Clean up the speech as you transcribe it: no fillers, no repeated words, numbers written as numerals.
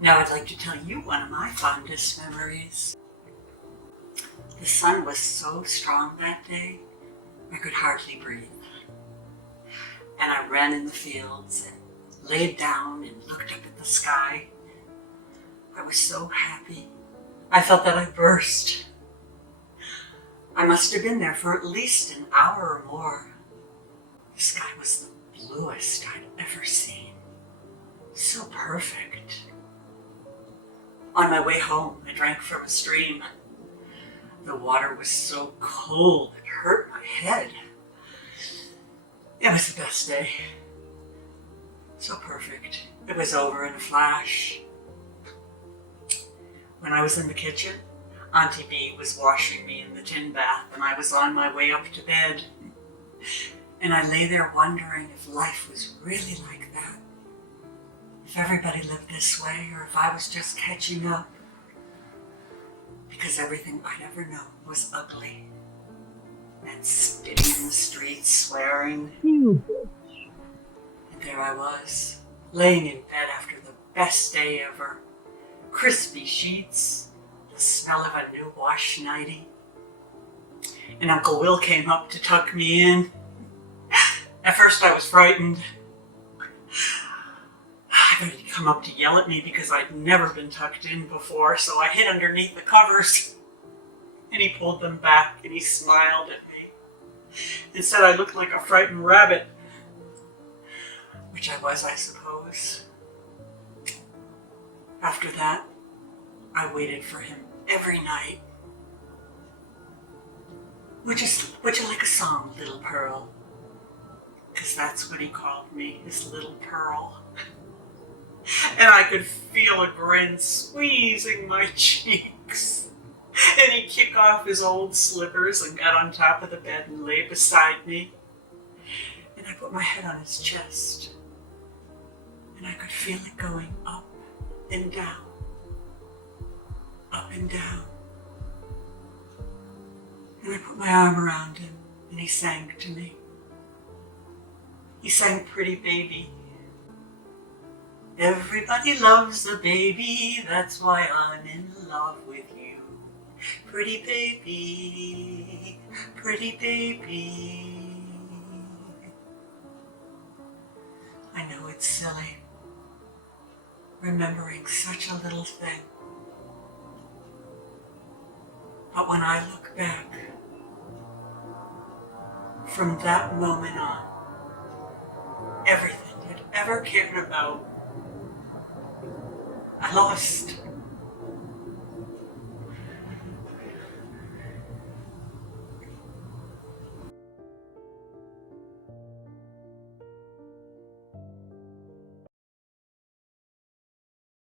Now I'd like to tell you one of my fondest memories. The sun was so strong that day, I could hardly breathe. And I ran in the fields and laid down and looked up at the sky. I was so happy. I felt that I burst. I must have been there for at least an hour or more. The sky was the bluest I'd ever seen. So perfect. On my way home, I drank from a stream. The water was so cold, it hurt my head. It was the best day. So perfect. It was over in a flash. When I was in the kitchen, Auntie B was washing me in the tin bath, and I was on my way up to bed. And I lay there wondering if life was really like that. If everybody lived this way, or if I was just catching up. Because everything I'd ever known was ugly. And spitting in the streets, swearing. And there I was, laying in bed after the best day ever. Crispy sheets, the smell of a new wash nightie. And Uncle Will came up to tuck me in. At first I was frightened. I thought he'd come up to yell at me because I'd never been tucked in before, so I hid underneath the covers. And he pulled them back and he smiled at me. And said I looked like a frightened rabbit. Which I was, I suppose. After that, I waited for him every night. Would you like a song, little Pearl? Because that's what he called me, his little Pearl. And I could feel a grin squeezing my cheeks. And he'd kick off his old slippers and got on top of the bed and lay beside me. And I put my head on his chest. And I could feel it going up and down. Up and down. And I put my arm around him and he sang to me. He sang Pretty Baby. Everybody loves a baby, that's why I'm in love with you. Pretty baby, pretty baby. I know it's silly, remembering such a little thing. But when I look back, from that moment on, everything I'd ever cared about, I lost.